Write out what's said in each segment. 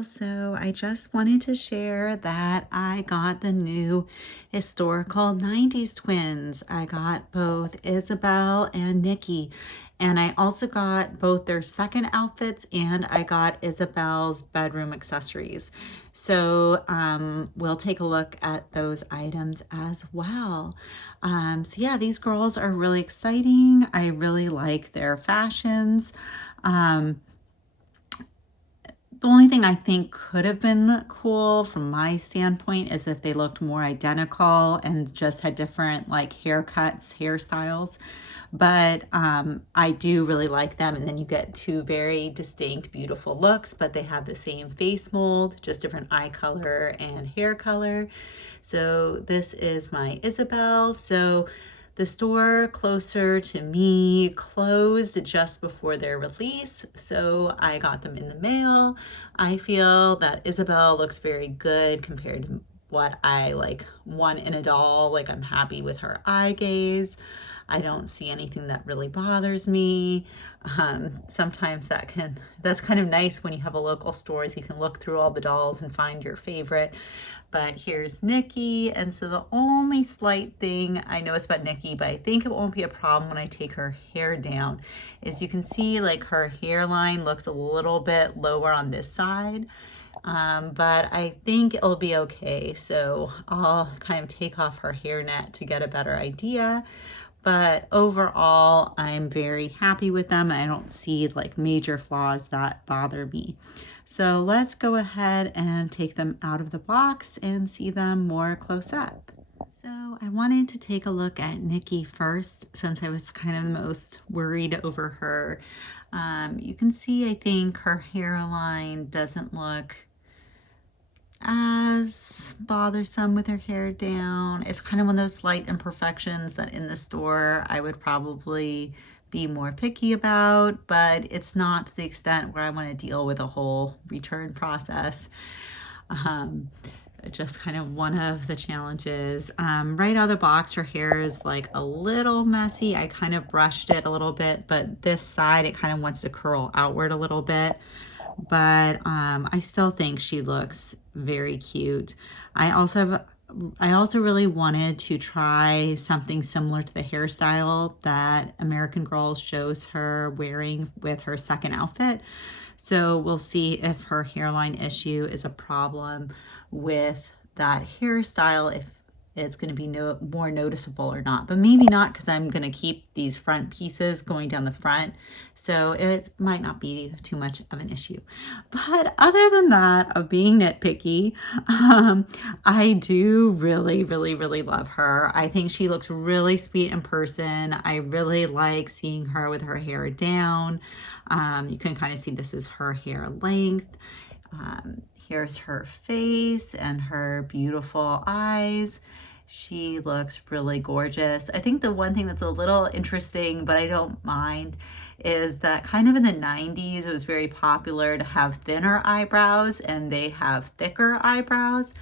y'all. So I just wanted to share that I got the new historical 90s twins. I got both Isabel and Nikki. And I also got both their second outfits and I got Isabel's bedroom accessories. So we'll take a look at those items as well. So yeah, these girls are really exciting. I really like their fashions. The only thing I think could have been cool from my standpoint is if they looked more identical and just had different like haircuts, hairstyles. But I do really like them. And then you get two very distinct, beautiful looks, but they have the same face mold, just different eye color and hair color. So this is my Isabel. So the store closer to me closed just before their release, so I got them in the mail. I feel that Isabel looks very good compared to what I like want in a doll. Like, I'm happy with her eye gaze. I don't see anything that really bothers me. Sometimes that's kind of nice when you have a local store, so you can look through all the dolls and find your favorite. But here's Nikki, and so the only slight thing I noticed about Nikki, but I think it won't be a problem when I take her hair down, is you can see like her hairline looks a little bit lower on this side. But I think it'll be okay. So I'll kind of take off her hairnet to get a better idea. But overall, I'm very happy with them. I don't see like major flaws that bother me. So let's go ahead and take them out of the box and see them more close up. So I wanted to take a look at Nikki first, since I was kind of the most worried over her. You can see, I think her hairline doesn't look as bothersome with her hair down. It's kind of one of those slight imperfections that in the store I would probably be more picky about, but it's not to the extent where I want to deal with a whole return process. Just kind of one of the challenges. Right out of the box, her hair is like a little messy. I kind of brushed it a little bit, but this side, it kind of wants to curl outward a little bit. But I still think she looks very cute. I also really wanted to try something similar to the hairstyle that American Girl shows her wearing with her second outfit. So we'll see if her hairline issue is a problem with that hairstyle, if it's going to be more noticeable or not. But maybe not, because I'm going to keep these front pieces going down the front, so it might not be too much of an issue. But other than that, of being nitpicky, I do really, really, really love her. I think she looks really sweet in person. I really like seeing her with her hair down. You can kind of see this is her hair length. Here's her face and her beautiful eyes. She looks really gorgeous. I think the one thing that's a little interesting, but I don't mind, is that kind of in the 90s, it was very popular to have thinner eyebrows, and they have thicker eyebrows,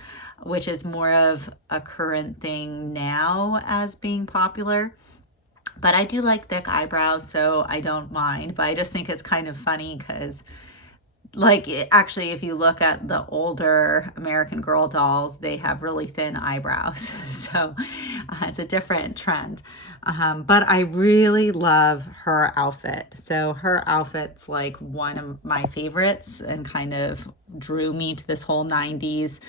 which is more of a current thing now as being popular. But I do like thick eyebrows, so I don't mind. But I just think it's kind of funny because, like, actually, if you look at the older American Girl dolls, they have really thin eyebrows. So it's a different trend. But I really love her outfit. So her outfit's like one of my favorites and kind of drew me to this whole 90s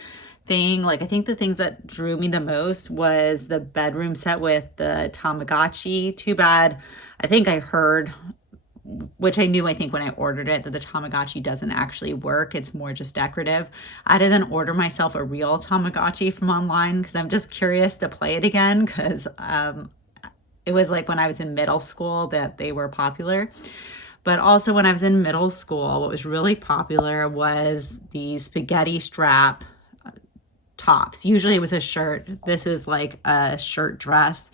thing. Like, I think the things that drew me the most was the bedroom set with the Tamagotchi. Too bad, I think I heard, which I knew, I think when I ordered it, that the Tamagotchi doesn't actually work. It's more just decorative. I had to then order myself a real Tamagotchi from online because I'm just curious to play it again, because it was like when I was in middle school that they were popular. But also when I was in middle school, what was really popular was the spaghetti strap tops. Usually it was a shirt. This is like a shirt dress.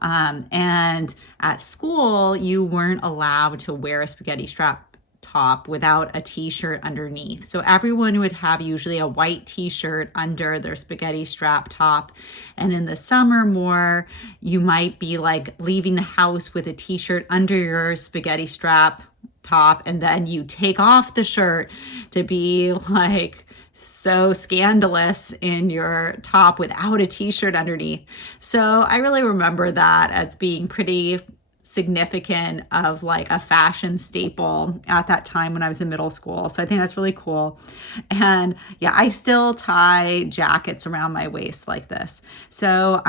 And at school, you weren't allowed to wear a spaghetti strap top without a t-shirt underneath. So everyone would have usually a white t-shirt under their spaghetti strap top. And in the summer more, you might be like leaving the house with a t-shirt under your spaghetti strap top and then you take off the shirt to be like so scandalous in your top without a t-shirt underneath. So I really remember that as being pretty significant of like a fashion staple at that time when I was in middle school. So I think that's really cool. And yeah, I still tie jackets around my waist like this. So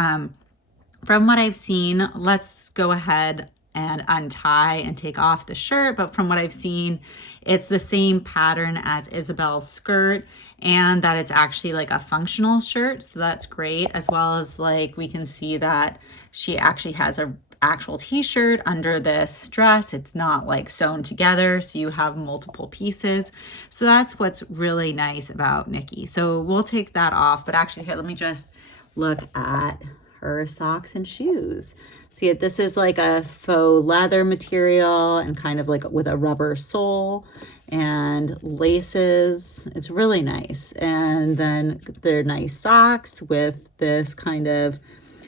from what I've seen, let's go ahead and untie and take off the shirt. But from what I've seen, it's the same pattern as Isabel's skirt, and that it's actually like a functional shirt. So that's great. As well as like we can see that she actually has a actual t-shirt under this dress. It's not like sewn together, so you have multiple pieces. So that's what's really nice about Nikki. So we'll take that off, but actually here, let me just look at her socks and shoes. See, this is like a faux leather material and kind of like with a rubber sole and laces. It's really nice. And then they're nice socks with this kind of,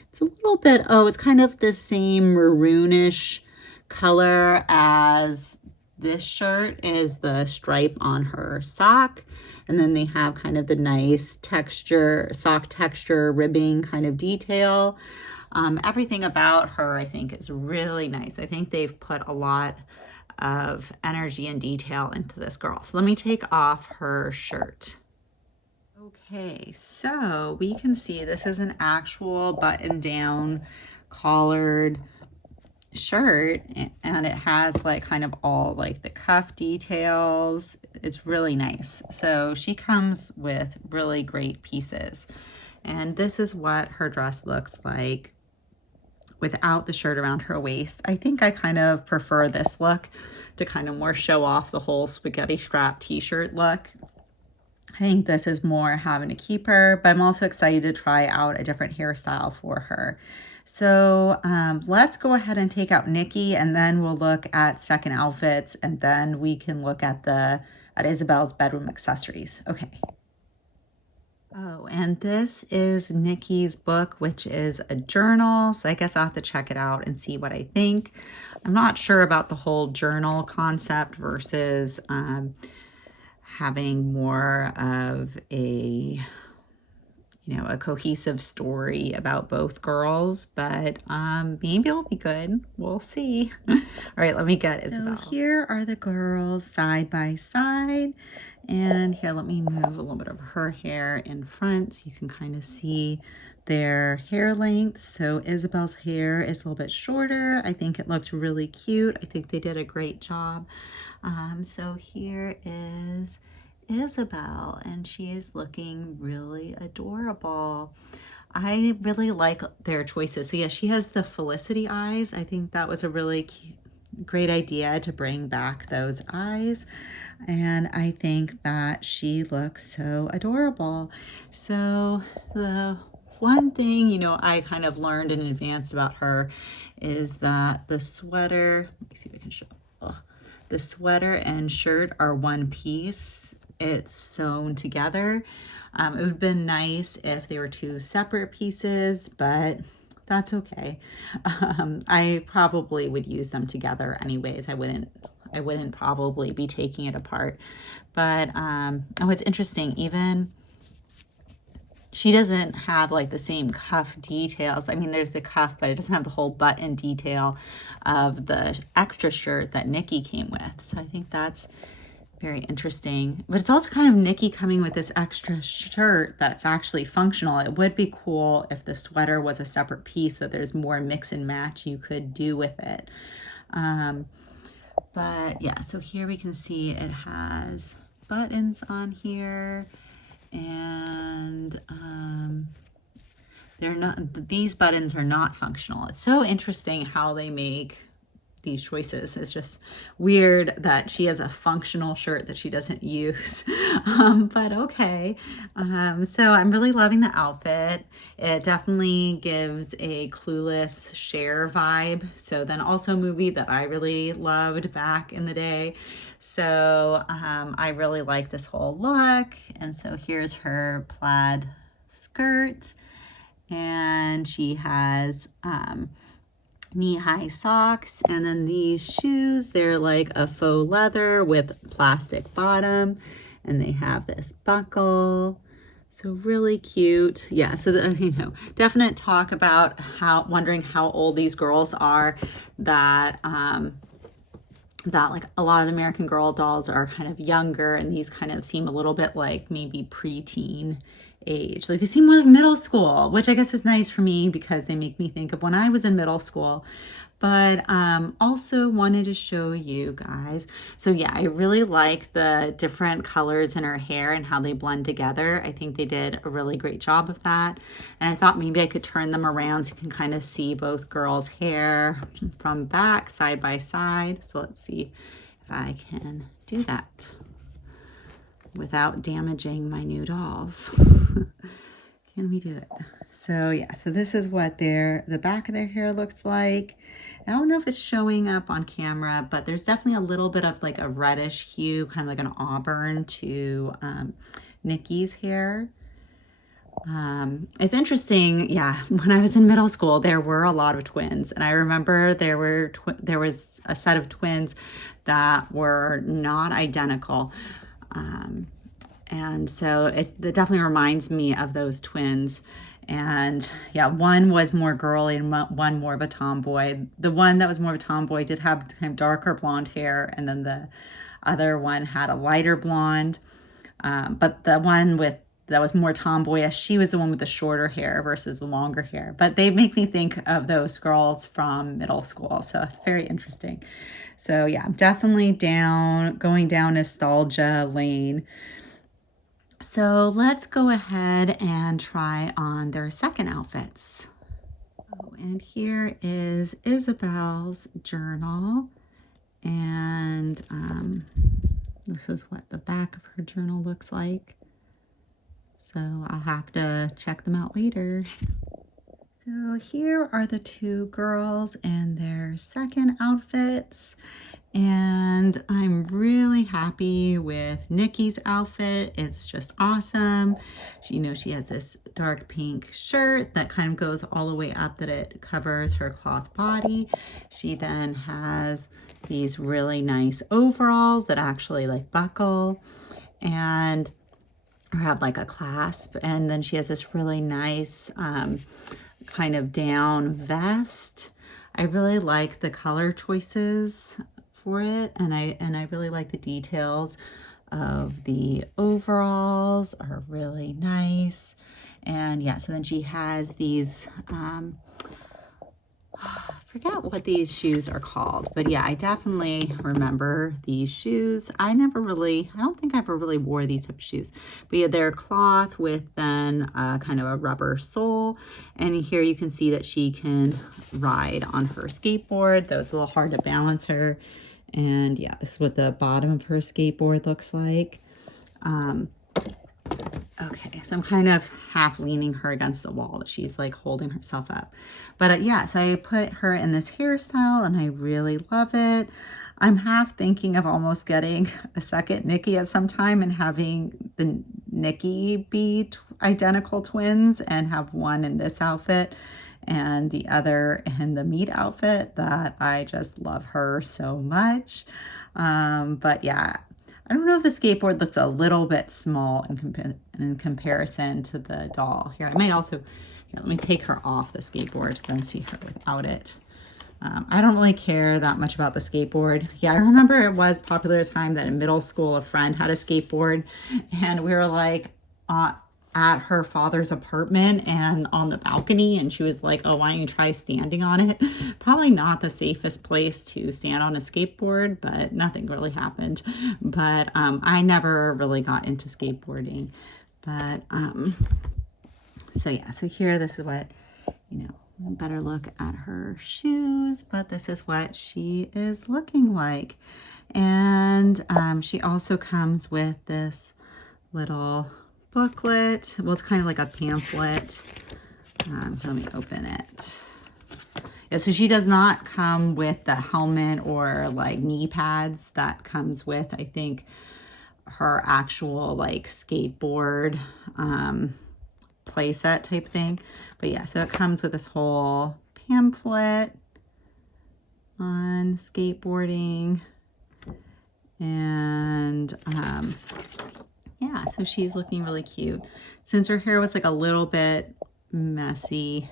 it's a little bit, oh, it's kind of the same maroonish color as this shirt is the stripe on her sock. And then they have kind of the nice texture, sock texture, ribbing kind of detail. Everything about her, I think, is really nice. I think they've put a lot of energy and detail into this girl. So let me take off her shirt. Okay, so we can see this is an actual button-down collared shirt, and it has like kind of all like the cuff details. It's really nice. So she comes with really great pieces, and this is what her dress looks like without the shirt around her waist. I think I kind of prefer this look to kind of more show off the whole spaghetti strap t-shirt look. I think this is more having to keep her, but I'm also excited to try out a different hairstyle for her. So let's go ahead and take out Nikki, and then we'll look at second outfits, and then we can look at Isabel's bedroom accessories. Okay. Oh, and this is Nikki's book, which is a journal. So I guess I'll have to check it out and see what I think. I'm not sure about the whole journal concept versus having more of a, a cohesive story about both girls, but maybe it'll be good. We'll see. All right, let me get Isabel. So here are the girls side by side. And here, let me move a little bit of her hair in front so you can kind of see their hair length. So Isabel's hair is a little bit shorter. I think it looks really cute. I think they did a great job. So here is Isabel, and she is looking really adorable. I really like their choices. So yeah, she has the Felicity eyes. I think that was a really great idea to bring back those eyes, and I think that she looks so adorable. So the one thing, I kind of learned in advance about her is that the sweater, let me see if I can show, the sweater and shirt are one piece. It's sewn together. It would have been nice if they were two separate pieces, but that's okay. I probably would use them together anyways. I wouldn't probably be taking it apart. But oh, it's interesting. Even she doesn't have like the same cuff details. I mean, there's the cuff, but it doesn't have the whole button detail of the extra shirt that Nikki came with. So I think that's very interesting. But it's also kind of Nikki coming with this extra shirt that's actually functional. It would be cool if the sweater was a separate piece, that there's more mix and match you could do with it. But yeah, so here we can see it has buttons on here, and these buttons are not functional. It's so interesting how they make these choices. It's just weird that she has a functional shirt that she doesn't use, but okay. So I'm really loving the outfit. It definitely gives a Clueless Cher vibe. So then also a movie that I really loved back in the day. So I really like this whole look. And so here's her plaid skirt, and she has knee-high socks. And then these shoes, they're like a faux leather with plastic bottom, and they have this buckle. So really cute. Yeah, so you know, definite talk about wondering how old these girls are, that that like a lot of the American Girl dolls are kind of younger, and these kind of seem a little bit like maybe preteen age. Like they seem more like middle school, which I guess is nice for me because they make me think of when I was in middle school. But also wanted to show you guys. So yeah, I really like the different colors in her hair and how they blend together. I think they did a really great job of that. And I thought maybe I could turn them around so you can kind of see both girls' hair from back, side by side. So let's see if I can do that without damaging my new dolls. Can we do it? So yeah, so this is what the back of their hair looks like. I don't know if it's showing up on camera, but there's definitely a little bit of like a reddish hue, kind of like an auburn to Nikki's hair. It's interesting, yeah, when I was in middle school, there were a lot of twins. And I remember there was a set of twins that were not identical. And so it definitely reminds me of those twins. And yeah, one was more girly and one more of a tomboy. The one that was more of a tomboy did have kind of darker blonde hair, and then the other one had a lighter blonde. But the one that was more tomboyish, she was the one with the shorter hair versus the longer hair. But they make me think of those girls from middle school. So it's very interesting. So yeah, I'm definitely going down nostalgia lane. So let's go ahead and try on their second outfits. Oh, and here is Isabel's journal. And this is what the back of her journal looks like. So I'll have to check them out later. So here are the two girls and their second outfits. And I'm really happy with Nikki's outfit. It's just awesome. She has this dark pink shirt that kind of goes all the way up, that it covers her cloth body. She then has these really nice overalls that actually like buckle and have like a clasp. And then she has this really nice kind of down vest. I really like the color choices for it, and I really like the details of the overalls are really nice. And yeah, so then she has these I forget what these shoes are called, but yeah, I definitely remember these shoes. I don't think I ever really wore these type of shoes, but yeah, they're cloth with then kind of a rubber sole. And here you can see that she can ride on her skateboard, though it's a little hard to balance her. And yeah, this is what the bottom of her skateboard looks like. Okay, so I'm kind of half leaning her against the wall that she's like holding herself up. But yeah, so I put her in this hairstyle and I really love it. I'm half thinking of almost getting a second Nikki at some time and having the Nikki be identical twins and have one in this outfit and the other in the meat outfit. That I just love her so much. But yeah, I don't know if the skateboard looks a little bit small in comparison to the doll. Here, I might also, let me take her off the skateboard to then see her without it. I don't really care that much about the skateboard. Yeah, I remember it was popular at a time that in middle school a friend had a skateboard, and we were like at her father's apartment and on the balcony, and she was like, oh, why don't you try standing on it? Probably not the safest place to stand on a skateboard, but nothing really happened. But I never really got into skateboarding. But so yeah, so here, this is what, a better look at her shoes, but this is what she is looking like. And she also comes with this little booklet. Well, it's kind of like a pamphlet. Let me open it. Yeah, so she does not come with the helmet or like knee pads that comes with, I think, her actual like skateboard playset type thing. But yeah, so it comes with this whole pamphlet. on skateboarding. And yeah, so she's looking really cute. Since her hair was like a little bit messy,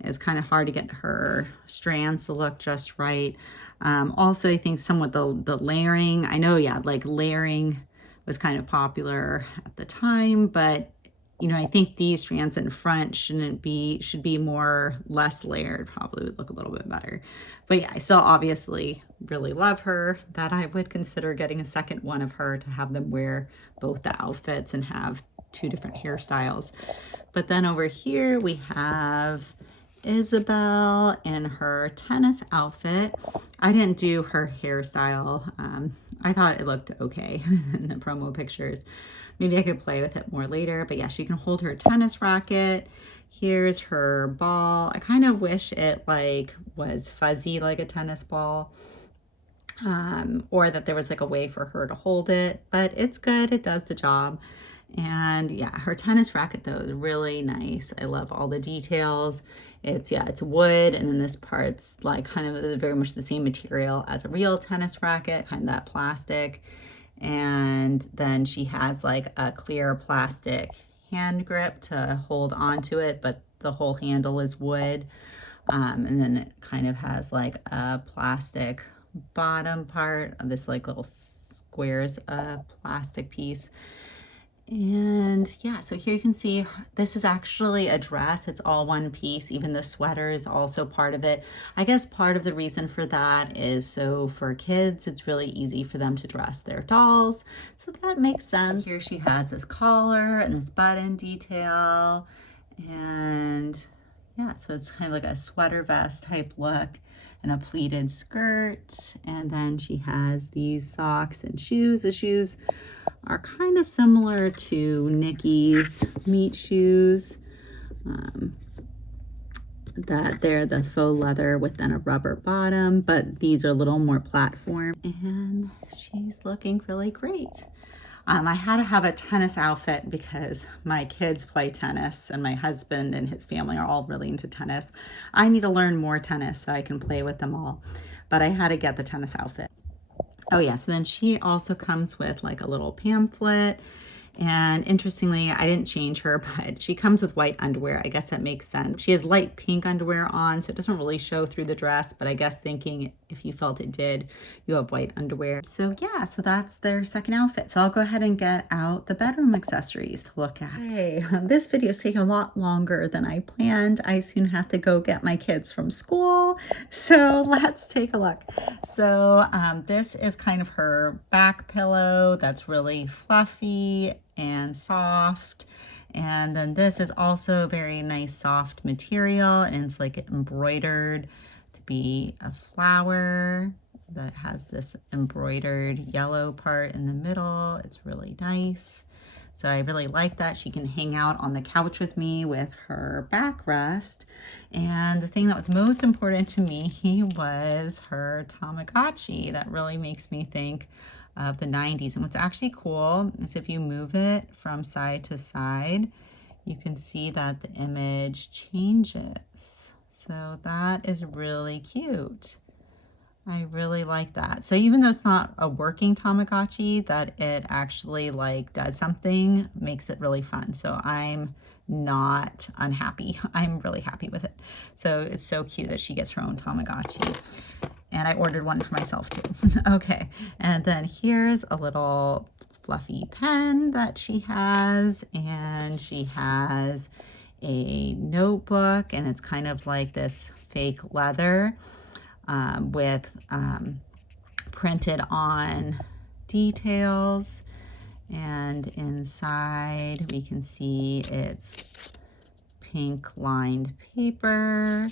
it's kind of hard to get her strands to look just right. Also, I think somewhat the layering. I know, yeah, like layering was kind of popular at the time, but you know, I think these strands in front should be more less layered, probably would look a little bit better. But yeah, I still obviously really love her, that I would consider getting a second one of her to have them wear both the outfits and have two different hairstyles. But then over here we have Isabel in her tennis outfit. I didn't do her hairstyle. I thought it looked okay in the promo pictures. Maybe I could play with it more later, but yeah, she can hold her tennis racket. Here's her ball. I kind of wish it like was fuzzy like a tennis ball, or that there was like a way for her to hold it, but it's good. It does the job. And yeah, her tennis racket though is really nice. I love all the details. It's, yeah, it's wood, and then this part's like kind of very much the same material as a real tennis racket, kind of that plastic. And then she has like a clear plastic hand grip to hold onto it, but the whole handle is wood. And then it kind of has like a plastic bottom part of this like little squares plastic piece. And yeah, so here you can see this is actually a dress. It's all one piece. Even the sweater is also part of it. I guess part of the reason for that is so for kids, it's really easy for them to dress their dolls. So that makes sense. Here she has this collar and this button detail. And yeah, so it's kind of like a sweater vest type look and a pleated skirt. And then she has these socks and shoes. The shoes are kind of similar to Nicki's meat shoes. That they're the faux leather with then a rubber bottom, but these are a little more platform. And she's looking really great. I had to have a tennis outfit because my kids play tennis and my husband and his family are all really into tennis. I need to learn more tennis so I can play with them all, but I had to get the tennis outfit. Oh yeah, so then she also comes with like a little pamphlet. And interestingly, I didn't change her, but she comes with white underwear. I guess that makes sense. She has light pink underwear on, so it doesn't really show through the dress, but I guess thinking if you felt it did, you have white underwear. So yeah, so that's their second outfit. So I'll go ahead and get out the bedroom accessories to look at. Hey, this video is taking a lot longer than I planned. I soon have to go get my kids from school. So let's take a look. So this is kind of her back pillow that's really fluffy and soft. And then this is also very nice soft material, and it's like embroidered to be a flower that has this embroidered yellow part in the middle. It's really nice. So I really like that. She can hang out on the couch with me with her backrest. And the thing that was most important to me was her Tamagotchi. That really makes me think of the 90s. And what's actually cool is if you move it from side to side, you can see that the image changes. So that is really cute. I really like that. So even though it's not a working Tamagotchi, that it actually like does something makes it really fun. So I'm not unhappy. I'm really happy with it. So it's so cute that she gets her own Tamagotchi. And I ordered one for myself too. Okay, and then here's a little fluffy pen that she has, and she has a notebook, and it's kind of like this fake leather with printed on details. And inside we can see it's pink lined paper.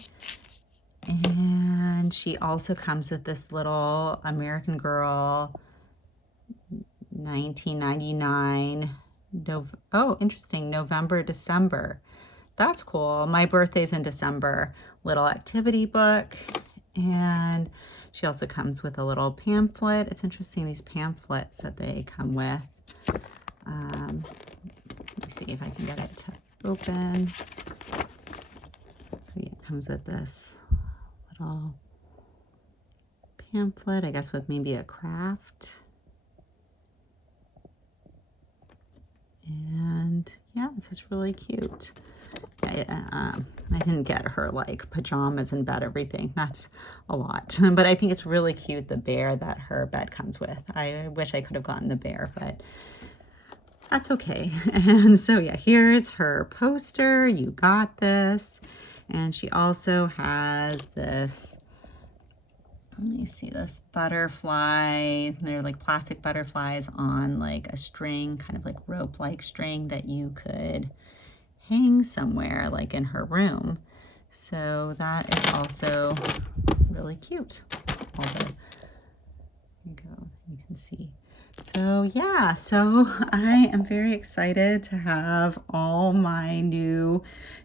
And she also comes with this little American Girl 1999 oh, interesting, November, December. That's cool. My birthday's in December. Little activity book. And she also comes with a little pamphlet. It's interesting, these pamphlets that they come with. Let me see if I can get it to open. So yeah, it comes with this little pamphlet, I guess with maybe a craft. And yeah, this is really cute. I didn't get her like pajamas and bed everything. That's a lot. But I think it's really cute, the bear that her bed comes with. I wish I could have gotten the bear, but that's okay. And so yeah, here's her poster. You got this. And she also has this, let me see, this butterfly. They're like plastic butterflies on like a string, kind of like rope-like string that you could hang somewhere like in her room. So that is also really cute. There you go, you can see. So yeah, so I am very excited to have all my new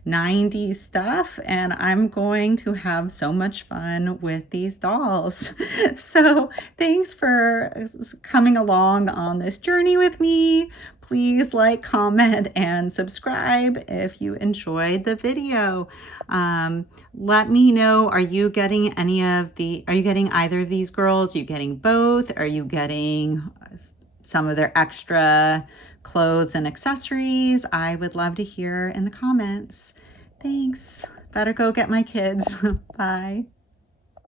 90s stuff, and I'm going to have so much fun with these dolls. So thanks for coming along on this journey with me. Please like, comment, and subscribe if you enjoyed the video. Let me know, are you getting either of these girls? Are you getting both? Are you getting some of their extra clothes and accessories? I would love to hear in the comments. Thanks. Better go get my kids. Bye.